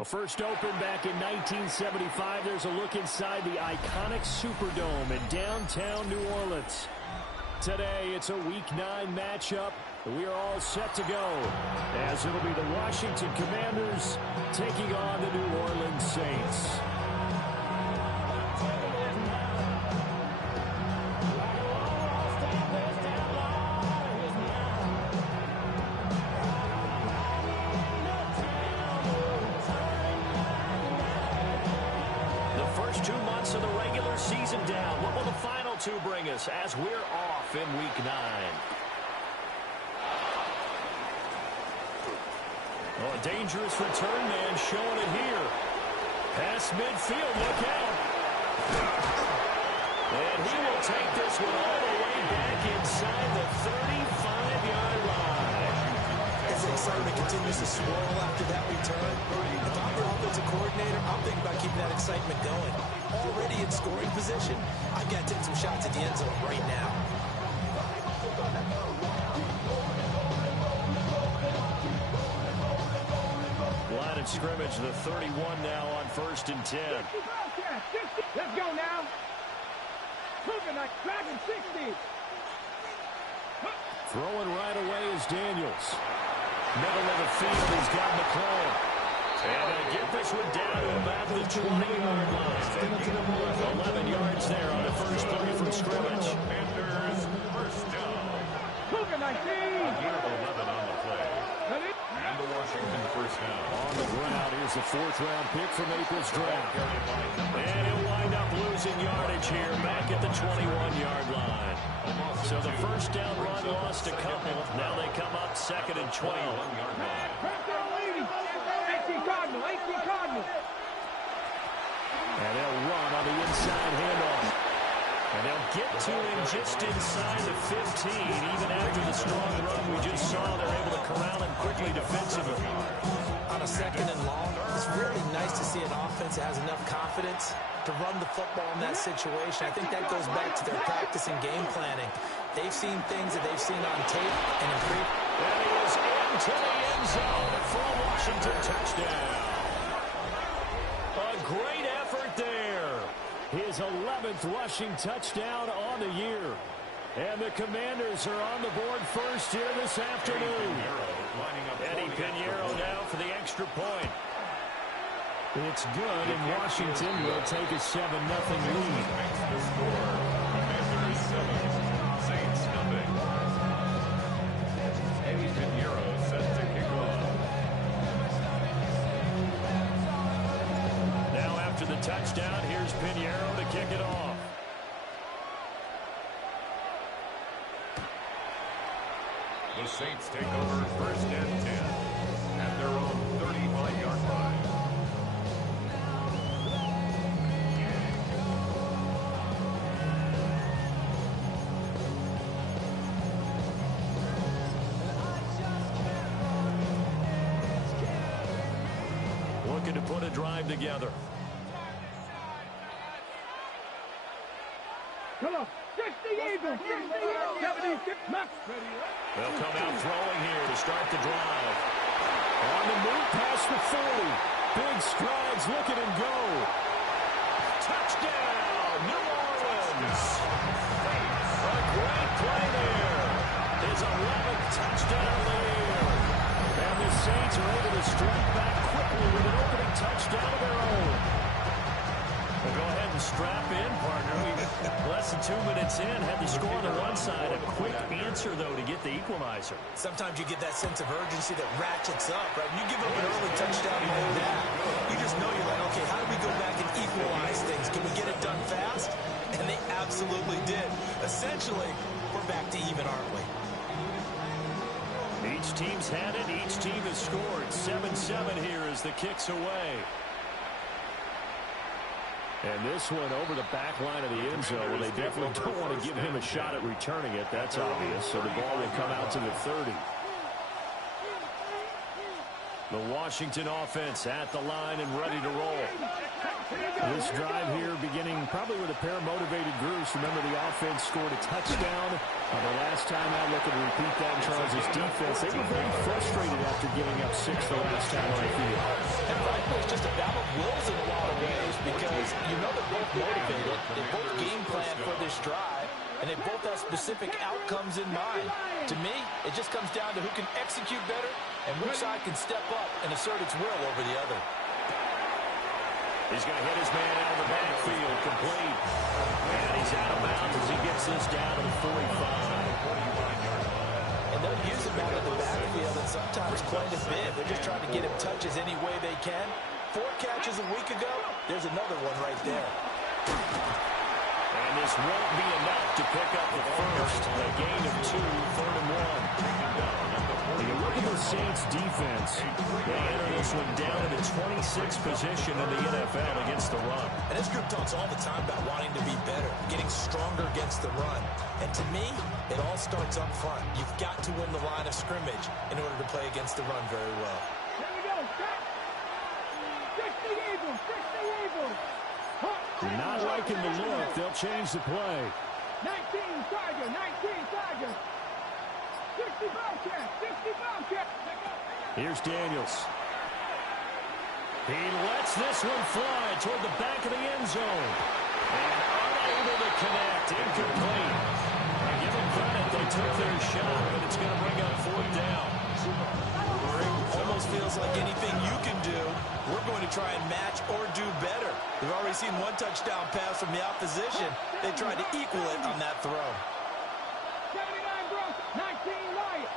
Well, first opened back in 1975, there's a look inside the iconic Superdome in downtown New Orleans. Today, it's a Week 9 matchup. We are all set to go, as it'll be the Washington Commanders taking on the New Orleans Saints. First 2 months of the regular season down. What will the final 2 bring us as we're off in Week 9? Oh, a dangerous return man showing it here. Past midfield, look out. And he will take this one all the way back inside the 35-yard line. As the excitement continues to swirl after that return, if I'm your offensive coordinator, I'm thinking about keeping that excitement going. Already in scoring position, I've got to take some shots at the end zone right now. Line of scrimmage, the 31 now on 1st and 10. Let's go now. Moving like driving 60. Throwing right away is Daniels. Middle of the field, he's got McClellan. And they get this one down to about the 20-yard line. 11 yards there on the first play from scrimmage. Commanders first down. Cougar 19. Here 11 on the play. And the Washington first down. On the ground, here's the 4th-round pick from April's draft. And he'll wind up losing yardage here back at the 21-yard line. So the first down run lost a couple. Now they come up 2nd and 12. 21-yard line. 18 Cardinal. And they'll run on the inside handoff. And they'll get to him just inside the 15. Even after the strong run we just saw, they're able to corral him quickly defensively. On a 2nd and long, it's really nice to see an offense that has enough confidence to run the football in that situation. I think that goes back to their practice and game planning. They've seen things that they've seen on tape and improved. And he is into the end zone for a Washington touchdown. A great effort there. His 11th rushing touchdown on the year. And the Commanders are on the board first here this afternoon. Eddie Pinheiro now for the extra point. It's good, and Washington will take a 7-0 lead. The score, Commanders 7, Saints nothing. Eddie Pinheiro set to kick off. Now after the touchdown, here's Pinheiro to kick it off. The Saints take over 1st and 10 at their own 35-yard line. Looking to put a drive together. Come on. 60 Eagles. 76 Max. They'll come out throwing here to start the drive. On the move past the 40. Big strides, look at him go. Touchdown, New Orleans. A great play there. His 11th touchdown of the year. And the Saints are able to strike back quickly with an opening touchdown of their own. Well, go ahead and strap in, partner. Less than 2 minutes in, had the score on the one side. A quick answer, though, to get the equalizer. Sometimes you get that sense of urgency that ratchets up, right? You give up an early touchdown like that, you just know you're like, okay, how do we go back and equalize things? Can we get it done fast? And they absolutely did. Essentially, we're back to even, aren't we? Each team's had it. Each team has scored. 7-7 here as the kick's away. And this one over the back line of the end zone. Well, they definitely don't want to give him a shot at returning it. That's obvious. So the ball will come out to the 30. The Washington offense at the line and ready to roll. This drive here beginning probably with a pair of motivated groups. Remember, the offense scored a touchdown. The last time out, looking to repeat that in Charles' defense. They were very frustrated after giving up 6 the last time on the field. And frankly, it's just a battle of wills in a lot of ways because you know they're both motivated. They both game plan for this drive, and they both have specific outcomes in mind. To me, it just comes down to who can execute better and which side can step up and assert its will over the other. He's going to hit his man out of the backfield, complete. And he's out of bounds as he gets this down to the 45. And they'll use him out of the backfield and sometimes quite a bit. They're just trying to get him touches any way they can. 4 catches a week ago, there's another one right there. And this won't be enough to pick up the first. A gain of 2, 3rd and 1. You look at the Saints defense. They enter this one down to the 26th position in the NFL against the run. And this group talks all the time about wanting to be better, getting stronger against the run. And to me, it all starts up front. You've got to win the line of scrimmage in order to play against the run very well. Here we go. Stop. 60 Eagles. 60 Eagles. Not liking the look. They'll change the play. 19 Tiger. 19 Tiger. 60 Bobcat. 60 Bobcat. Here's Daniels. He lets this one fly toward the back of the end zone. And unable to connect. Incomplete. I give them credit. They took their shot, but it's going to bring up 4th down. Almost feels like anything you can do, we're going to try and match or do better. We've already seen 1 touchdown pass from the opposition. They tried to equal it on that throw. 79 Bronx. 19 Wyatt.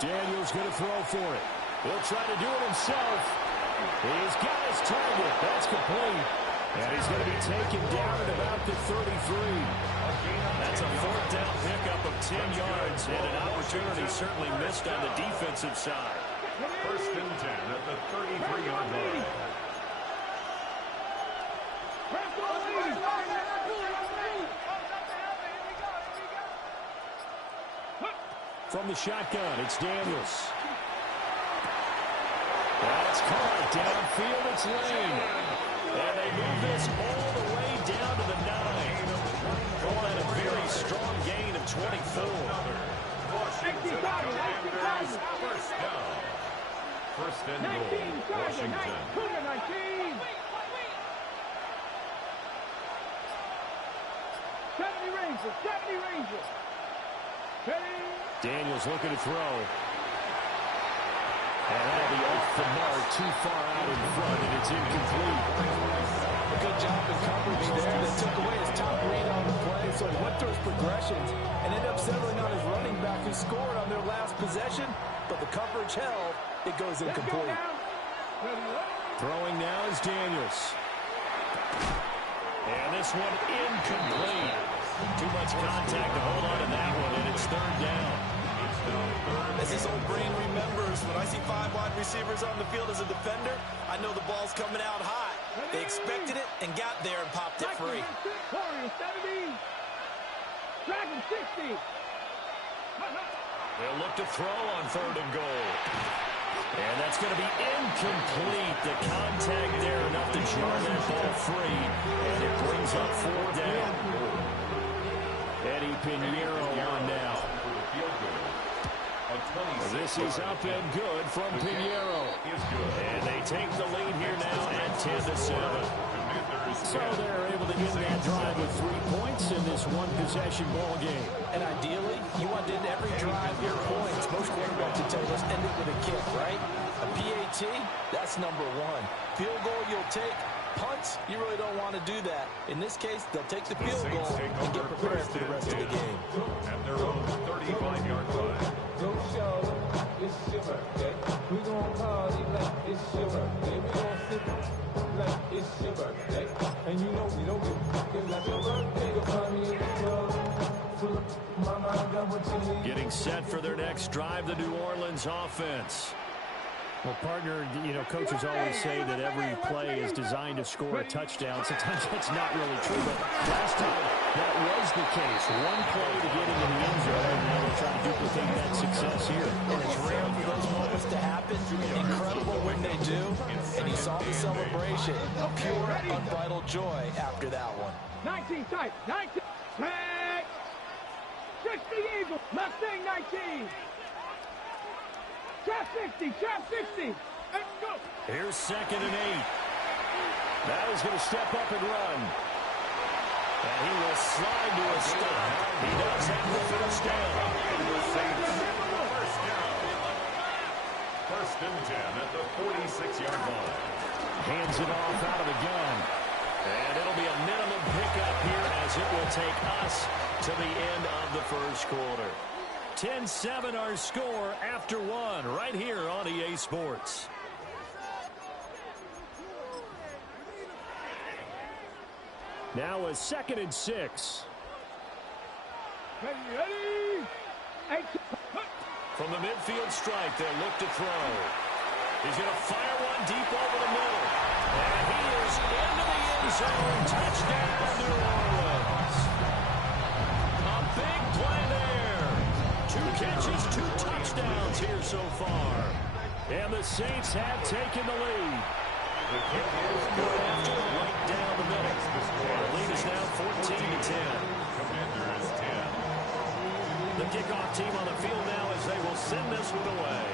Daniels going to throw for it. He'll try to do it himself. He's got his target. That's complete. And he's going to be taken down at about the 33. That's a 4th down pickup of 10 yards and an opportunity certainly missed on the defensive side. 1st and 10 at the 33-yard line. From the shotgun, it's Daniels. That's caught downfield. It's Lane. And they move this all the way down to the 9. Going at a very strong gain of 24. Washington Commanders 1st down. 1st and goal, Washington. 19. 70 Rangers. 70 Rangers. Daniels looking to throw. And that'll be off the mark, too far out in front, and it's incomplete. A good job in coverage there. They took away his top read on the play, so he went through his progressions and ended up settling on his running back who scored on their last possession, but the coverage held. It goes incomplete. Throwing now is Daniels. And this one incomplete. Too much contact to hold on to that one, and it's 3rd down. As his old brain remembers, when I see 5 wide receivers on the field as a defender, I know the ball's coming out high. They expected it and got there and popped it free. Warriors 70. Dragon 60. They'll look to throw on 3rd and goal. And that's going to be incomplete. The contact there enough to jar that ball free. And it brings up 4th down. Eddie Pinheiro on now. This is up and good from Pinheiro. And they take the lead here now at 10-7. So they're able to get that drive with 3 points in this one-possession ball game. And ideally, you want to end every drive your points. Most quarterbacks would tell us end it with a kick, right? A PAT, that's #1. Field goal you'll take. Punts, you really don't want to do that. In this case, they'll take the field goal and get prepared for the rest of the game. At their own 35-yard line. Go show, it's your birthday. We gon' party like it's your birthday. We gon' sip like it's your birthday. And you know we don't give a fuck like your birthday. Go find me in the club. Mama, I got what you need. Getting set for their next drive, the New Orleans offense. Well, partner, you know, coaches always say that every play is designed to score a touchdown. Sometimes that's not really true, but last time that was the case. One play to get into the end zone, and now they're trying to duplicate that success here. And it's rare for those moments to happen. Incredible when they do. And you saw the celebration. A pure, unbridled joy after that one. 19 tight. 19. Flag. 60 Eagles. Left thing 19. Trap 60. Trap 60. Let's go. Here's 2nd and 8. Now he's going to step up and run. And he will slide to a stop. He does have the first down. First and 10 at the 46-yard line. Hands it off out of the gun. And it'll be a minimum pickup here as it will take us to the end of the first quarter. 10-7 our score after one right here on EA Sports. Now a 2nd and 6. Ready. From the midfield stripe, they'll look to throw. He's going to fire one deep over the middle. And he is into the end zone. Touchdown, New Orleans. A big play there. 2 catches, 2 touchdowns here so far. And the Saints have taken the lead. Going after it right down the middle. The lead is now 14-10. Commanders 10. The kickoff team on the field now as they will send this one away.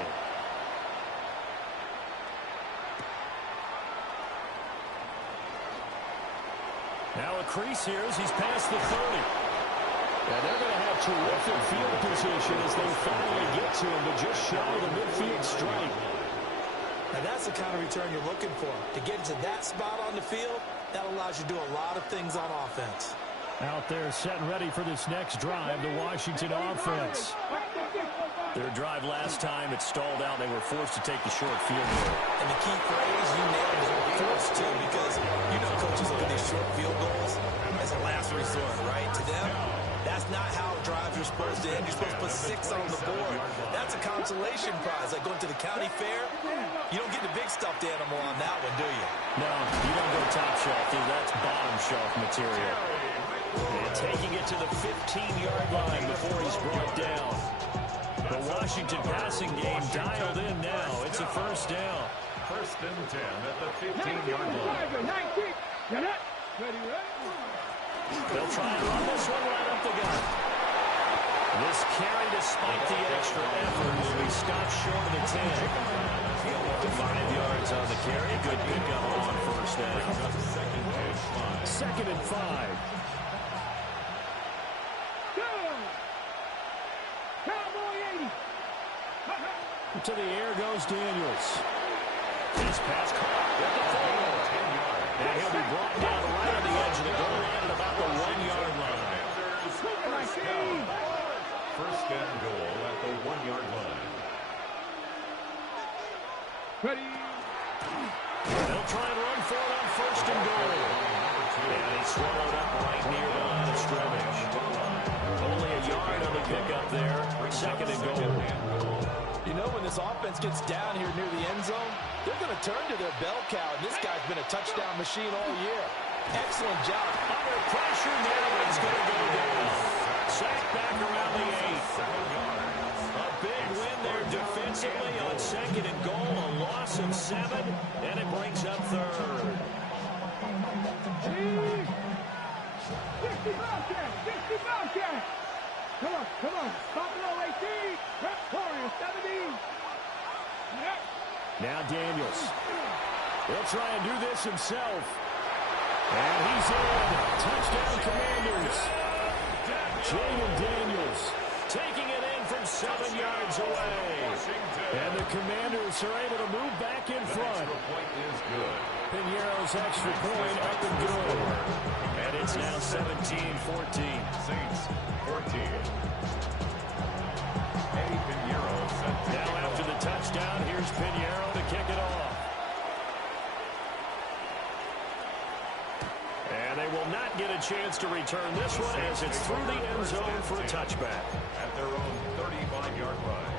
Now a crease here as he's past the 30. And they're going to have terrific field position as they finally get to him, but just shy of the midfield stripe. And that's the kind of return you're looking for. To get to that spot on the field, that allows you to do a lot of things on offense. Out there set and ready for this next drive, the Washington offense. Their drive last time, it stalled out. They were forced to take the short field goal. And the key phrase, you nailed it, forced to, because you know coaches look at these short field goals as a last resort, right? To them, that's not how drives are supposed to end. You're supposed to put 6 on the board. That's a consolation prize. Like going to the county fair, you don't get the big stuffed animal on that one, do you? No, you don't go top shelf, dude. That's bottom shelf material. And taking it to the 15-yard line before he's brought down. The Washington passing game dialed in now. It's a first down. First and 10 at the 15-yard line. 19. Ready. They'll try and run this one right up the gut. This carry, despite the extra effort, will be stopped short of the 10. He'll up to 5 yards on the carry. Good pickup on first down. 2nd and 5. To the air goes Daniels. His pass caught at the 4. And he'll be brought down right on the edge of the goal line at about the 1-yard line. First and goal at the 1-yard line. Ready. They'll try and run for it on first and goal. And he's swallowed up right near the line of scrimmage. Only a yard on the pickup there. 2nd and goal. You know, when this offense gets down here near the end zone, they're going to turn to their bell cow, and this guy's been a touchdown machine all year. Excellent job. Under pressure now, it's going to go down. Sacked back around the 8. A big win there defensively on 2nd and goal. A loss of 7, and it brings up 3rd. 60 Bobcat. 60 Bobcat. Come on. Stop it all, 18. Warrior, 70. Now Daniels. He'll try and do this himself. And he's in. Touchdown, Commanders. Jaden Daniels taking it in from 7 yards away. And the Commanders are able to move back in front. The point is good. Piñeiro's extra point up and good. And it's now 17-14. Saints 14. Eddie Piñeiro set to Now after the touchdown, here's Piñeiro to kick it off. And they will not get a chance to return this one as it's through the end zone for a touchback. At their own 35-yard line.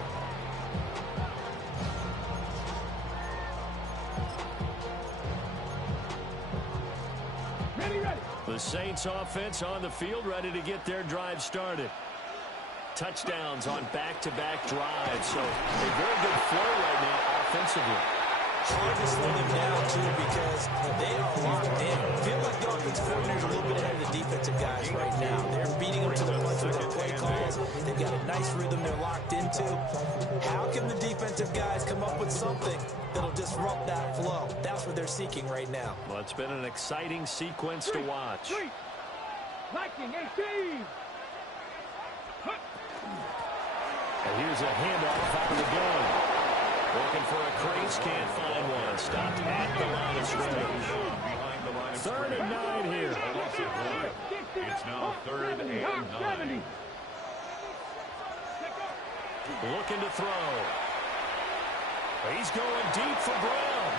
Ready. The the Saints offense on the field, ready to get their drive started. Touchdowns on back-to-back drives, so a very good flow right now offensively. Hard to slow them down, too, because they are locked in. Feel like the offensive coordinator is a little bit ahead of the defensive guys right now. They're beating them to the punch with their play calls. They've got a nice rhythm they're locked into. How can the defensive guys come up with something that'll disrupt that flow? That's what they're seeking right now. Well, it's been an exciting sequence to watch. Viking 18. And here's a handoff out of the gun. Looking for a crease, can't find one. Stopped at the line of scrimmage. 3rd and 9 here. It's now 3rd and 9. Looking to throw. He's going deep for Brown.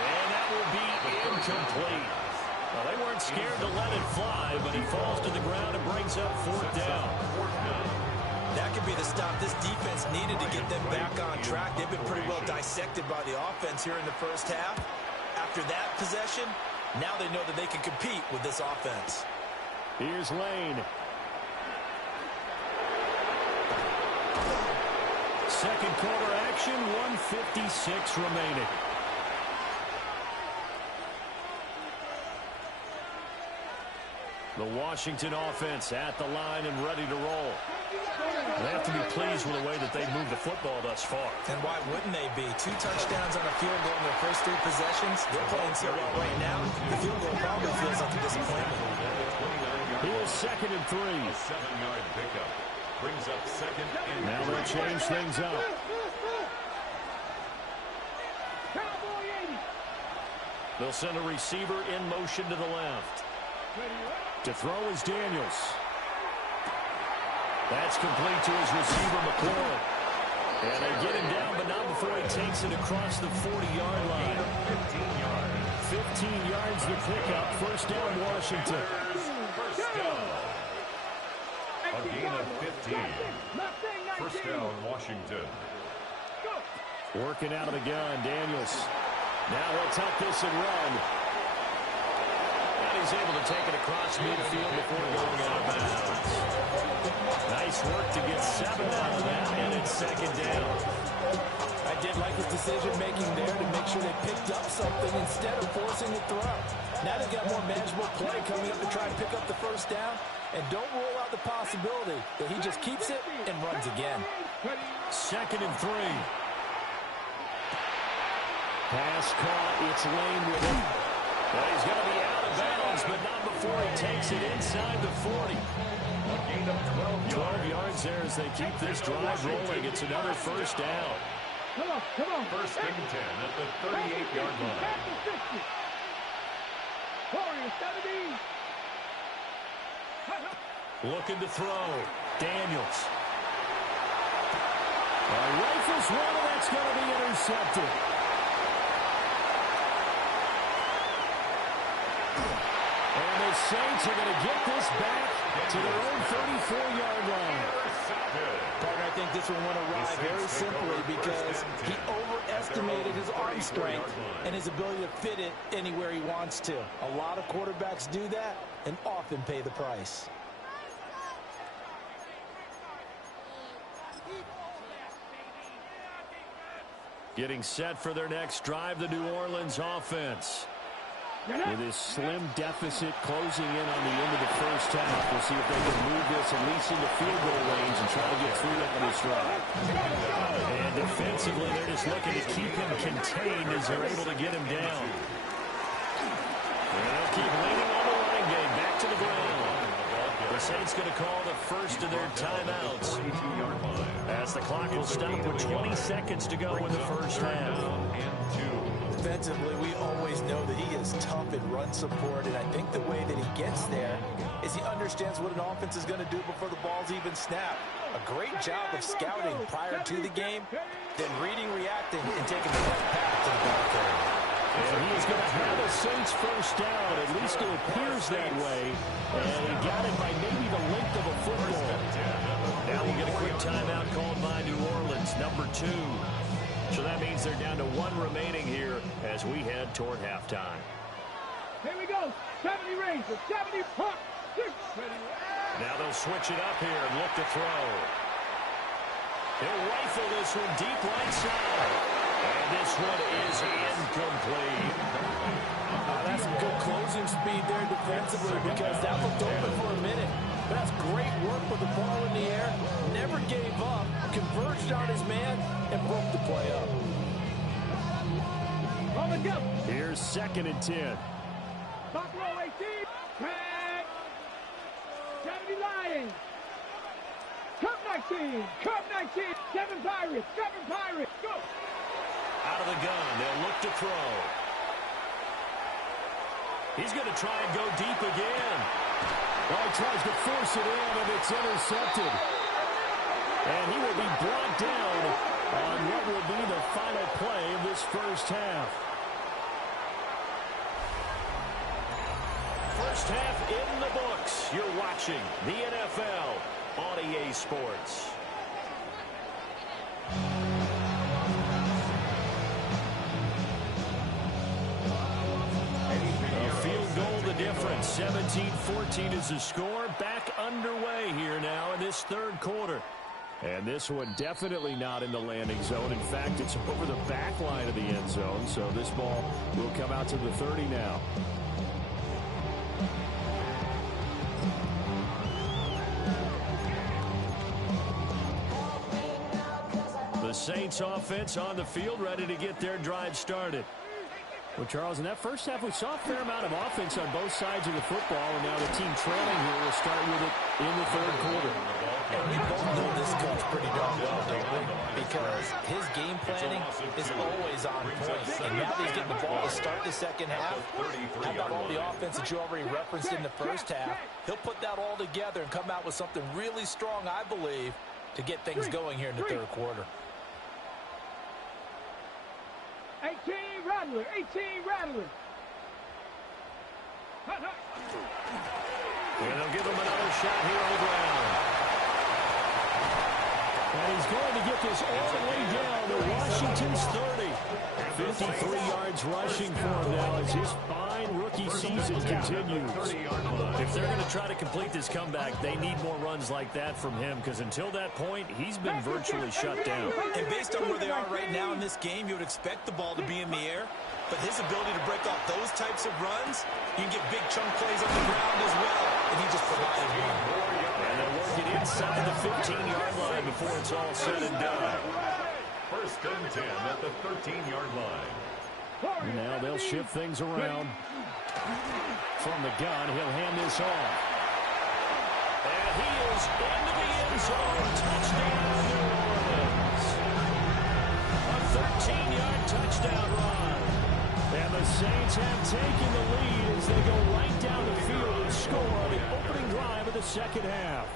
And that will be incomplete. Well, they weren't scared to let it fly, but he falls to the ground and brings up 4th down. That could be the stop this defense needed to get them back on track. They've been pretty well dissected by the offense here in the first half. After that possession, now they know that they can compete with this offense. Here's Lane. Second quarter action, 1:56 remaining. The Washington offense at the line and ready to roll. They have to be pleased with the way that they've moved the football thus far. And why wouldn't they be? 2 touchdowns on a field goal in their first 3 possessions. They're playing so well right now, the field goal probably feels like a disappointment. Here's 2nd and 3. 7-yard pickup. Brings up 2nd and 3. Now they'll change things up. They'll send a receiver in motion to the left. To throw is Daniels. That's complete to his receiver, McLaurin. And they get him down, but not before he takes it across the 40-yard line. 15 yards the pickup. 1st down, Washington. First down. A gain of 15. 1st down, Washington. Working out of the gun, Daniels. Now he'll tuck this and run. And he's able to take it across midfield before going out of bounds. Nice work to get 7 out of that, and it's 2nd down. I did like his decision-making there to make sure they picked up something instead of forcing a throw. Now they've got more manageable play coming up to try and pick up the 1st down, and don't rule out the possibility that he just keeps it and runs again. 2nd and 3. Pass caught. It's Lane with him. Well, he's going to be out of bounds, but not before he takes it inside the 40. A gain of 12 yards there as they keep this drive rolling. It's another 1st down. Come on. 1st and 10 at the 38-yard line. Looking to throw. Daniels. Rifles one, and that's going to be intercepted. And the Saints are going to get this back to their own 34-yard line. Partner, I think this one went awry very simply because he overestimated his arm strength and his ability to fit it anywhere he wants to. A lot of quarterbacks do that and often pay the price. Getting set for their next drive, the New Orleans offense. With his slim deficit closing in on the end of the first half, we'll see if they can move this at least into field goal range and try to get through that this drive. And defensively, they're just looking to keep him contained as they're able to get him down. And they'll keep leaning on the running game back to the ground. The Saints going to call the first of their timeouts as the clock will stop with 20 seconds to go in the first half. Defensively, we always know that he is tough in run support, and I think the way that he gets there is he understands what an offense is going to do before the ball's even snapped. A great job of scouting prior to the game, then reading, reacting, and taking the right path to the ball carrier. And he is going to have a Saints first down, at least it appears that way, and he got it by maybe the length of a football. Now we'll get a quick timeout called by New Orleans, number 2. So that means they're down to 1 remaining here as we head toward halftime. Here we go. 70 Rangers. 70 Puck. Now they'll switch it up here and look to throw. He'll rifle this one deep right side. And this one is incomplete. That's some good closing speed there defensively because that looked open for a minute. But that's great work with the ball in the air. Never gave up, converged on his man, and broke the play up. On the go. Here's 2nd and 10. Buffalo 18. Tag. 70 Lions. Cup 19. Cup 19. 7 Pirates. 7 Pirates. Go. Out of the gun. They'll look to throw. He's going to try and go deep again. Well, he tries to force it in, and it's intercepted. And he will be brought down on what will be the final play of this first half. First half in the books. You're watching the NFL on EA Sports. A field goal the difference. 17-14 is the score. Back underway here now in this third quarter. And this one definitely not in the landing zone. In fact, it's over the back line of the end zone. So this ball will come out to the 30 now. The Saints offense on the field, ready to get their drive started. Well, Charles, in that first half, we saw a fair amount of offense on both sides of the football, and now the team trailing here will start with it in the third quarter. And we both know this coach pretty darn well, don't we? Because his game planning is always on point. And now that he's getting the ball to start the second half, how about all the offense that you already referenced in the first half? He'll put that all together and come out with something really strong, I believe, to get things going here in the third quarter. 18 Rattler. 18 Rattler. And they'll give him another shot here on the ground. And he's going to get this all the way down to Washington's 30. 53 yards rushing for him now as his fine rookie season continues. If they're going to try to complete this comeback, they need more runs like that from him, because until that point, he's been virtually shut down. And based on where they are right now in this game, you would expect the ball to be in the air. But his ability to break off those types of runs, you can get big chunk plays on the ground as well. And he just provided one. And they'll work it inside the 15-yard line before it's all said and done. First and 10 at the 13-yard line. Now they'll shift things around. From the gun, he'll hand this off. And he is into the end zone. Touchdown, New Orleans. A 13-yard touchdown run. And the Saints have taken the lead as they go right down the field and score on the opening drive of the second half.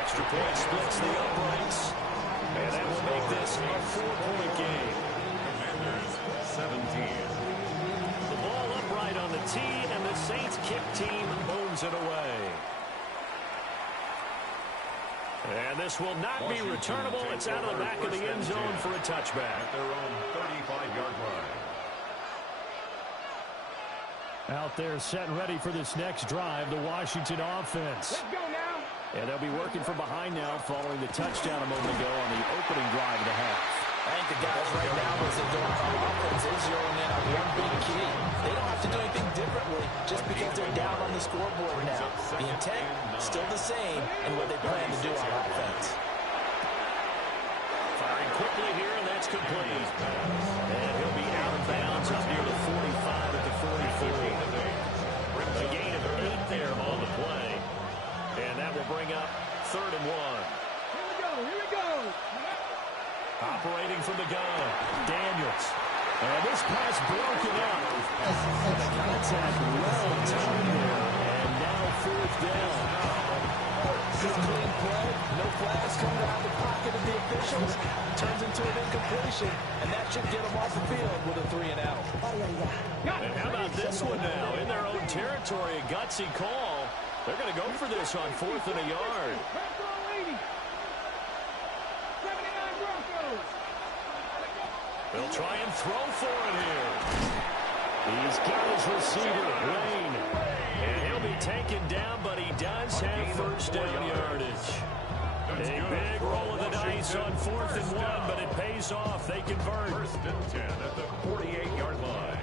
Extra point splits the uprights. And that will make this a 4-point game. Commanders 17. The ball upright on the tee, and the Saints kick team moves it away. And this will not be returnable. It's out of the back of the end zone for a touchback. At their own 35-yard line. Out there set and ready for this next drive, the Washington offense. Let's go now. And they'll be working from behind now following the touchdown a moment ago on the opening drive of the half. I think the guys right now, as they go on offense, is zeroing in on one big key. They don't have to do anything differently just because they're down on the scoreboard now. The intent, still the same, and what they plan to do on offense. Firing quickly here, and that's complete. And he'll be out of bounds up near the 45 at the 44. A gain of 8 there on the play. And that will bring up 3rd and 1. Here we go. Here we go. Operating from the gun, Daniels. And this pass broken up. The contact well timed there. And now 4th down. Good clean play. No flags coming out of the pocket of the officials. Turns into an incompletion. And that should get them off the field with a 3 and out. And how about this one now? In their own territory, a gutsy call. They're going to go for this on 4th and a yard. They'll try and throw for it here. He's got his receiver, Wayne. And he'll be taken down, but he does have first down yardage. A big roll of the dice on 4th and 1, but it pays off. They convert. 1st and 10 at the 48-yard line.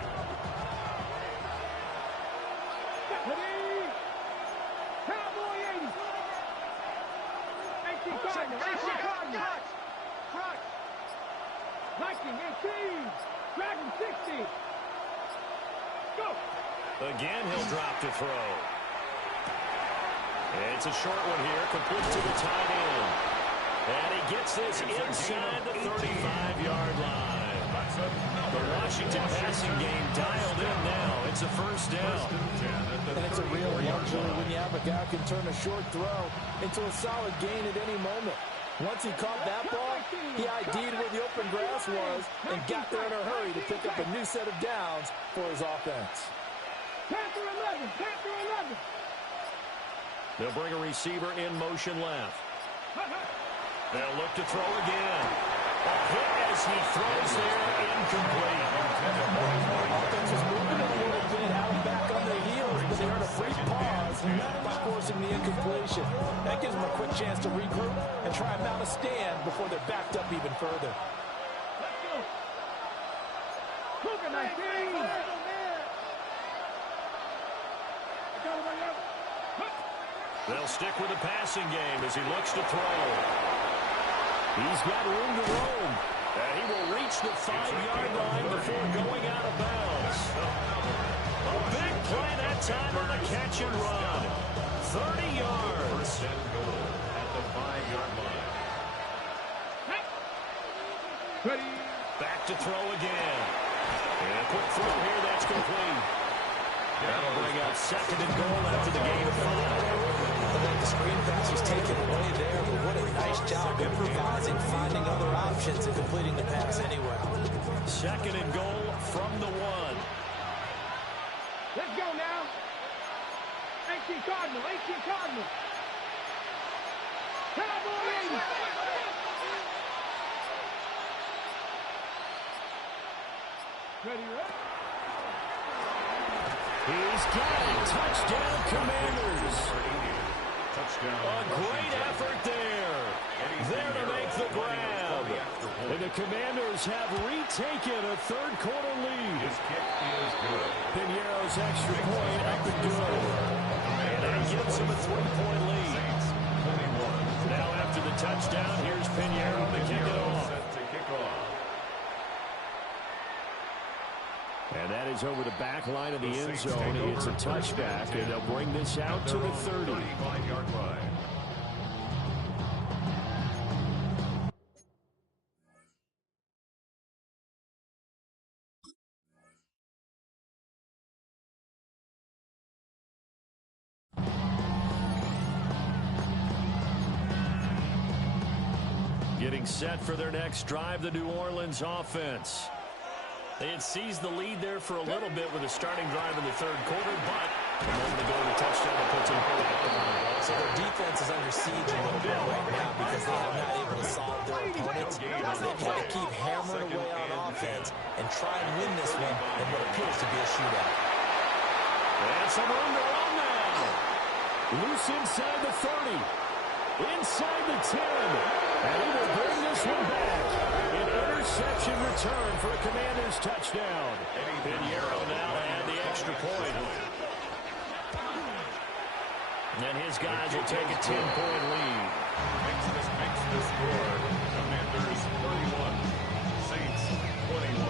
Viking 18, Dragon 60. Go. Again, he'll drop to throw. It's a short one here, complete to the tight end. And he gets this inside the 35-yard line. The Washington passing game dialed in now. It's a first down. And it's a real luxury when you have a guy who can turn a short throw into a solid gain at any moment. Once he caught that ball, he ID'd where the open grass was and got there in a hurry to pick up a new set of downs for his offense. Panther 11, Panther 11. They'll bring a receiver in motion left. They'll look to throw again. A hit as he throws there, incomplete. Offense was moving a little bit, out back on their heels, but they earned a brief pause by forcing the incompletion. That gives them a quick chance to regroup and try and mount a stand before they're backed up even further. Let's go. Look at 19. They'll stick with the passing game as he looks to throw. He's got room to roam. And he will reach the 5-yard line before going out of bounds. A big play that time on the catch and run. 30 yards. At the 5-yard line. Ready. Back to throw again. And a quick throw here, that's complete. That'll bring up 2nd and goal after the gain of 5. The screen pass was taken away there, but what a nice job improvising, finding other options, and completing the pass anyway. 2nd and goal from the 1. Let's go now. 18 Cardinal, 18 Cardinal. Cowboy 80. Ready, ready. He's got it. Touchdown, Commanders. Touchdown. A great effort there. There to make the grab. And the Commanders have retaken a third-quarter lead. His kick is good. Piñeiro's extra point up and good. And that gives him a 3-point lead. Saints 21. Now after the touchdown, here's Piñeiro to kick it off. Set to kick off. And that is over the back line of the end zone. It's a touchback, and they'll bring this out to the 30. 35-yard line. Getting set for their next drive, the New Orleans offense. They had seized the lead there for a little bit with a starting drive in the third quarter, but a moment ago the touchdown that puts them back. So their defense is under siege a little bit right now because they have not able to solve their opponents. So they've got to keep hammering away on offense and try and win this one in what appears to be a shootout. And some room to run now. Loose inside the 30. Inside the 10. And he will bring this one back. An interception return for a Commanders touchdown. Piñeiro now and the extra point. And his guys will take a 10-point lead. Makes the score. Commanders 31. Saints 21.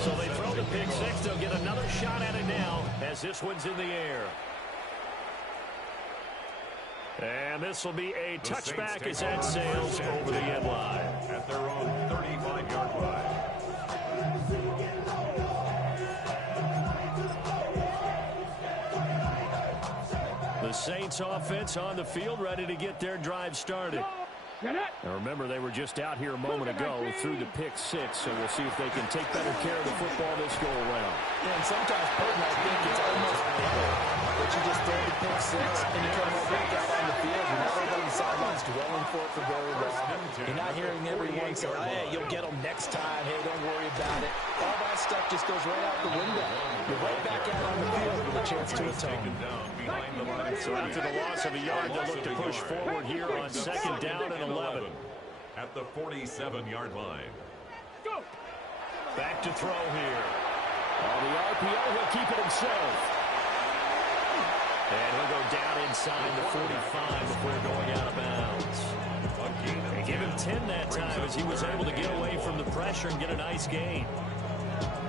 So they throw the pick six. They'll get another shot at it now as this one's in the air. And this will be a touchback as that sails over the end line. At their own 35-yard line. The Saints offense on the field ready to get their drive started. Now remember, they were just out here a moment ago through the pick six, so we'll see if they can take better care of the football this go around. Yeah, and sometimes, Burton, I think it's almost better that you just throw the pick six and you come right back out on the field and everybody's the sidelines dwelling for it for very long. You're not hearing everyone say, hey, you'll get them next time. Hey, don't worry about it. All that stuff just goes right out the window. You're right back out on the field with a chance to atone. So after the loss of a yard, they'll look to push forward here on second down and 11. At the 47-yard line. Go. Back to throw here. On the RPO, he'll keep it himself. And he'll go down inside the 45 before going out of bounds. They give him 10 that time as he was able to get away from the pressure and get a nice gain.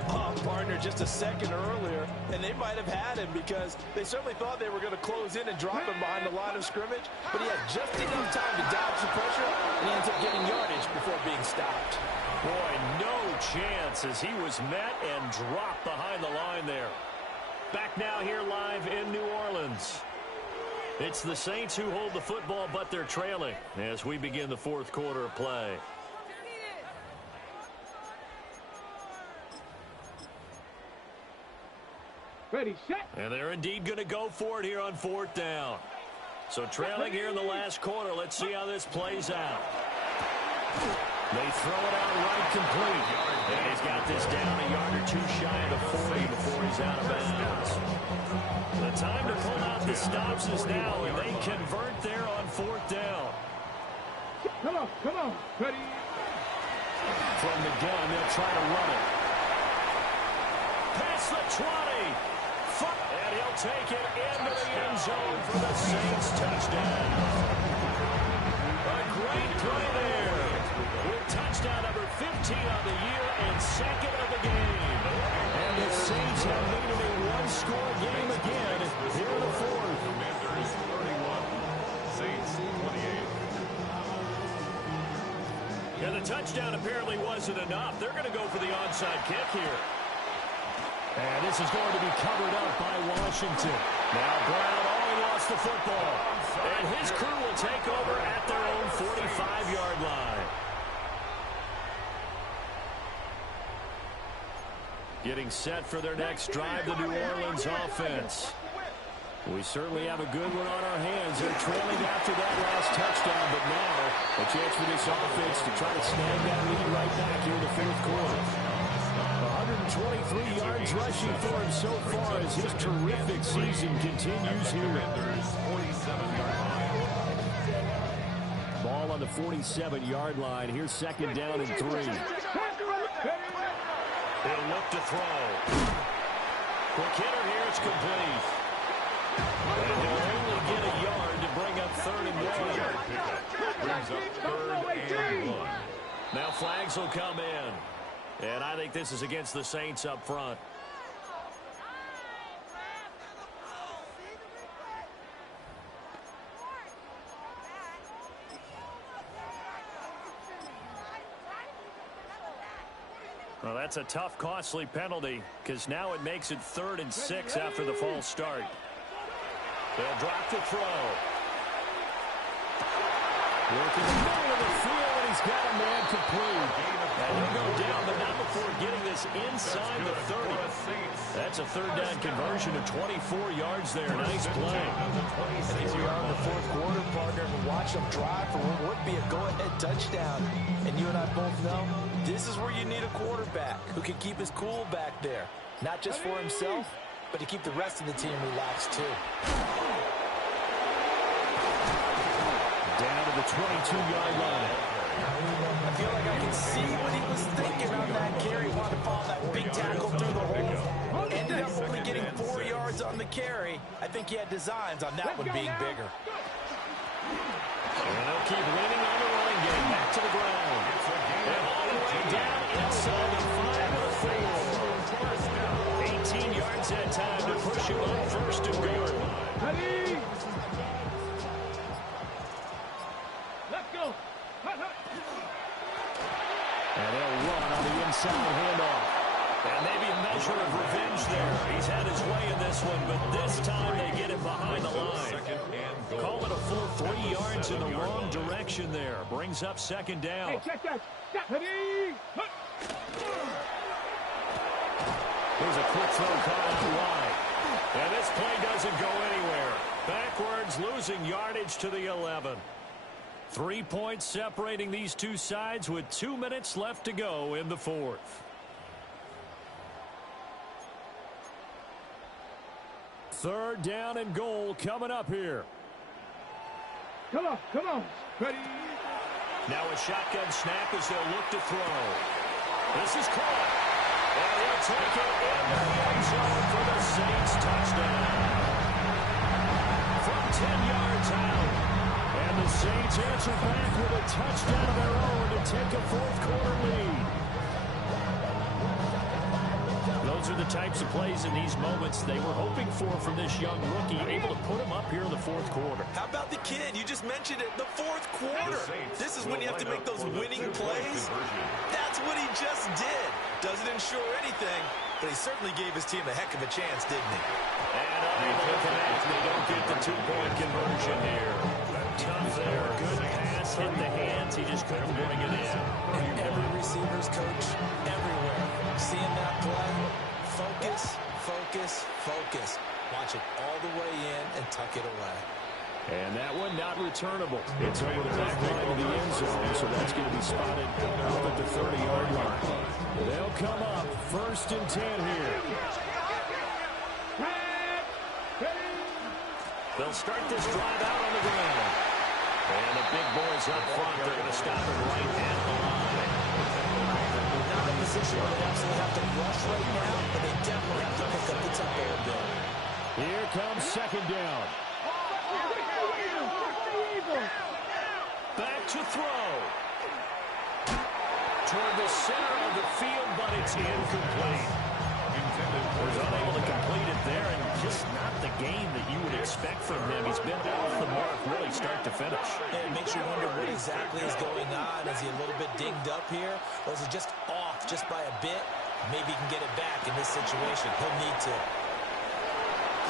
Oh, partner, just a second earlier, and they might have had him because they certainly thought they were going to close in and drop him behind the line of scrimmage, but he had just enough time to dodge the pressure, and he ends up getting yardage before being stopped. Boy, no chance as he was met and dropped behind the line there. Back now here live in New Orleans. It's the Saints who hold the football, but they're trailing as we begin the fourth quarter of play. Ready, set. And they're indeed going to go for it here on fourth down. So trailing here in the last quarter. Let's see how this plays out. They throw it out right complete. And he's got this down a yard or two shy of the 40 before he's out of bounds. The time to pull out the stops is now, and they convert there on fourth down. Come on. Ready. From the gun, they'll try to run it. Past the 20. And he'll take it into the end zone for the Saints touchdown. A great play there. With touchdown number 15 on the year and second of the game. And the Saints have made it a one-score game again here in the fourth. Commanders 31, Saints 28. And the touchdown apparently wasn't enough. They're going to go for the onside kick here. And this is going to be covered up by Washington. Now Brown only lost the football. And his crew will take over at their own 45-yard line. Getting set for their next drive, the New Orleans offense. We certainly have a good one on our hands. They're trailing after that last touchdown, but now a chance for this offense to try to snag that lead right back here in the fourth quarter. 123 yards rushing for him so far as his terrific season continues here. Ball on the 47-yard line. Here's second down and 3. He'll look to throw. Quick hitter here. It's complete. And he'll only get a yard to bring up third and 1. Brings up third and 1. Now flags will come in. And I think this is against the Saints up front. Well, that's a tough, costly penalty because now it makes it 3rd and 6 after the false start. They'll drop the throw. Working the middle of the field, and he's got a man complete. And he'll go down, but not before getting this inside the 30. That's a third down conversion of 24 yards there. Nice play. And here we are in the fourth quarter, partner, and watch them drive for what would be a go-ahead touchdown. And you and I both know this is where you need a quarterback who can keep his cool back there. Not just for himself, but to keep the rest of the team relaxed too. Down to the 22-yard line. I feel like I can see what he was thinking on that carry. Wanted to follow that big tackle through the hole. Ended up only getting 4 yards on the carry. I think he had designs on that one being bigger. And they'll keep leaning on the running game. Back to the ground. And all the way down inside the 5 of the 4. 18 yards that time to push him up first and goal. Ready. Let's go. And they'll run on the inside handoff. And maybe a measure of revenge there. He's had his way in this one, but this time they get him behind the line. Call it a full 3 yards in the wrong direction there. Brings up second down. Hey, check that. Ready. Here's a quick throw caught out wide. And this play doesn't go anywhere. Backwards, losing yardage to the 11. 3 points separating these two sides with 2 minutes left to go in the fourth. Third down and goal coming up here. Come on. Ready? Now a shotgun snap as they'll look to throw. This is caught. And he'll take it into the end zone for the Saints touchdown. From 10 yards out. And the Saints answer back with a touchdown of their own to take a fourth quarter lead. Those are the types of plays in these moments they were hoping for from this young rookie, able to put him up here in the fourth quarter. How about the kid? You just mentioned it, the fourth quarter. This is when you have to make those winning plays. That's what he just did. Doesn't ensure anything, but he certainly gave his team a heck of a chance, didn't he? And unable to connect. They don't get the two-point conversion here. Tough there. Good pass. Hit the hands. He just couldn't bring it in. And every receiver's coach, everywhere, seeing that play, focus, focus, focus. Watch it all the way in and tuck it away. And that one not returnable. It's over the back line of the end zone, so that's going to be spotted up at the 30-yard line. They'll come up first and 10 here. They'll start this drive out on the ground. And the big boys up front, they're going to stop it right at the line. Not in a position where they absolutely have to rush right now, but they definitely have to pick up the tempo a bit. Here comes second down. Back to throw. Toward the center of the field, but it's incomplete. Was unable to complete it there, and just not the game that you would expect from him. He's been off the mark really start to finish. It makes you wonder what exactly is going on. Is he a little bit dinged up here, or is he just off just by a bit? Maybe he can get it back in this situation. He'll need to.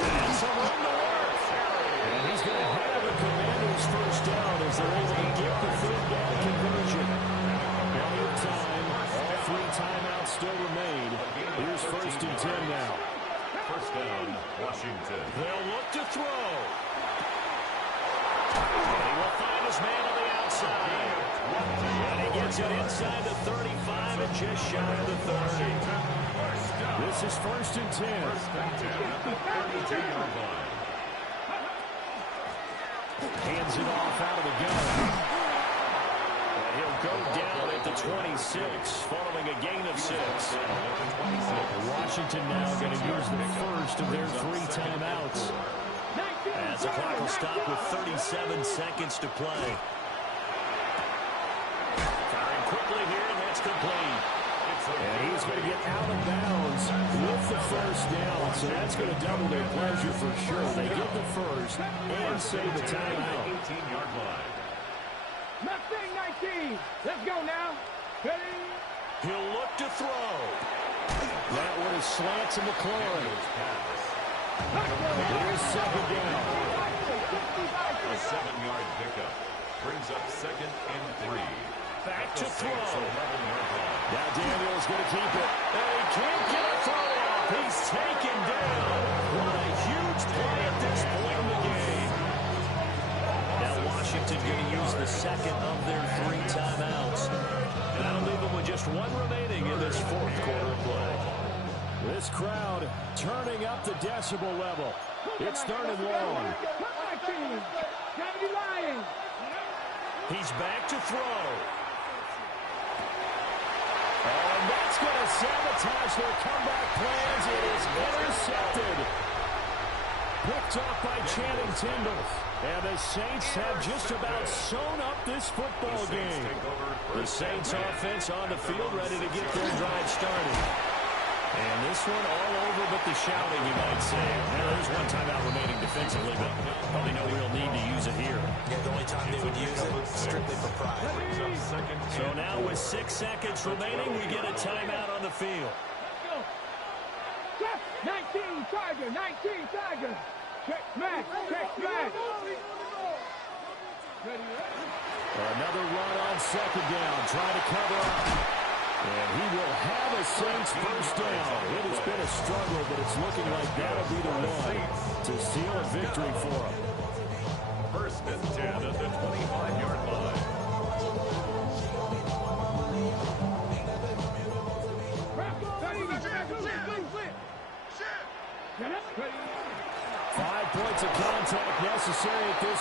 And some room to work. And he's going to have a Commandos first down as they're able to get the third down conversion. Plenty of time. All three timeouts still remain. Here's first and 10 now. First down, Washington. They'll look to throw. And he will find his man on the outside. And he gets it inside the 35 and just shy of the 30. This is first and 10. First and 10 at the 32-yard line. Hands it off out of the gun. And he'll go down at the 26, following a gain of 6. Washington now going to use the first of their 3 timeouts. As the clock will stop with 37 seconds to play. Firing quickly here, and that's complete. And he's going to get out of bounds with the first down, so that's going to double their pleasure for sure. They get the first and save the timeout. 18-yard line. Mustang 19. Let's go now. Ready? He'll look to throw. That one is slants to McLaurin. Here's second down. A 7-yard pickup brings up second and 3. Back to throw. 11-yard line. Now Daniel's going to keep it. And he can't get a throw off. He's taken down. What a huge play at this point in the game. Now Washington going to use the second of their 3 timeouts. And that'll leave them with just 1 remaining in this fourth quarter play. This crowd turning up the decibel level. It's third and long. He's back to throw. And that's going to sabotage their comeback plans. It is intercepted. Picked off by Channing Tindall. And the Saints have just about sewn up this football game. The Saints offense on the field ready to get their drive started. And this one all over but the shouting, you might say. Now, there's 1 timeout remaining defensively, but probably no real need to use it here. Yeah, the only time they would use it, strictly for pride. So now with 6 seconds remaining, we get a timeout on the field. Let's go. 19 Tiger, 19 Tiger. Check smack, check smack. Another run on second down, trying to cover up. And he will have a Saints first down. It has been a struggle, but it's looking like that'll be the one to seal a victory for him. First and 10 at the 25-yard line. Get up. Ready. 5 points of contact necessary at this